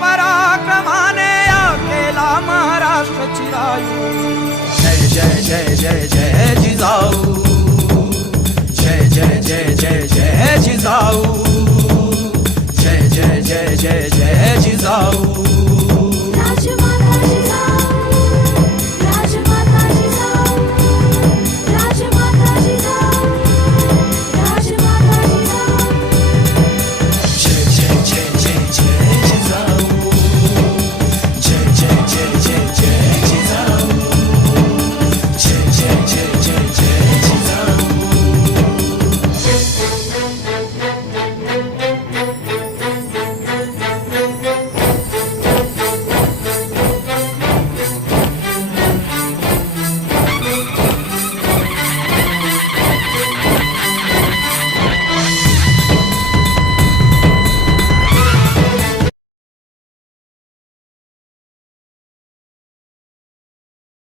पराक्रमाने या केला महाराष्ट्र चिरायू. जय जय जय जय जय जिजाऊ, जय जय जय जय जय जिजाऊ, जय जय जय जय जय जिजाऊ.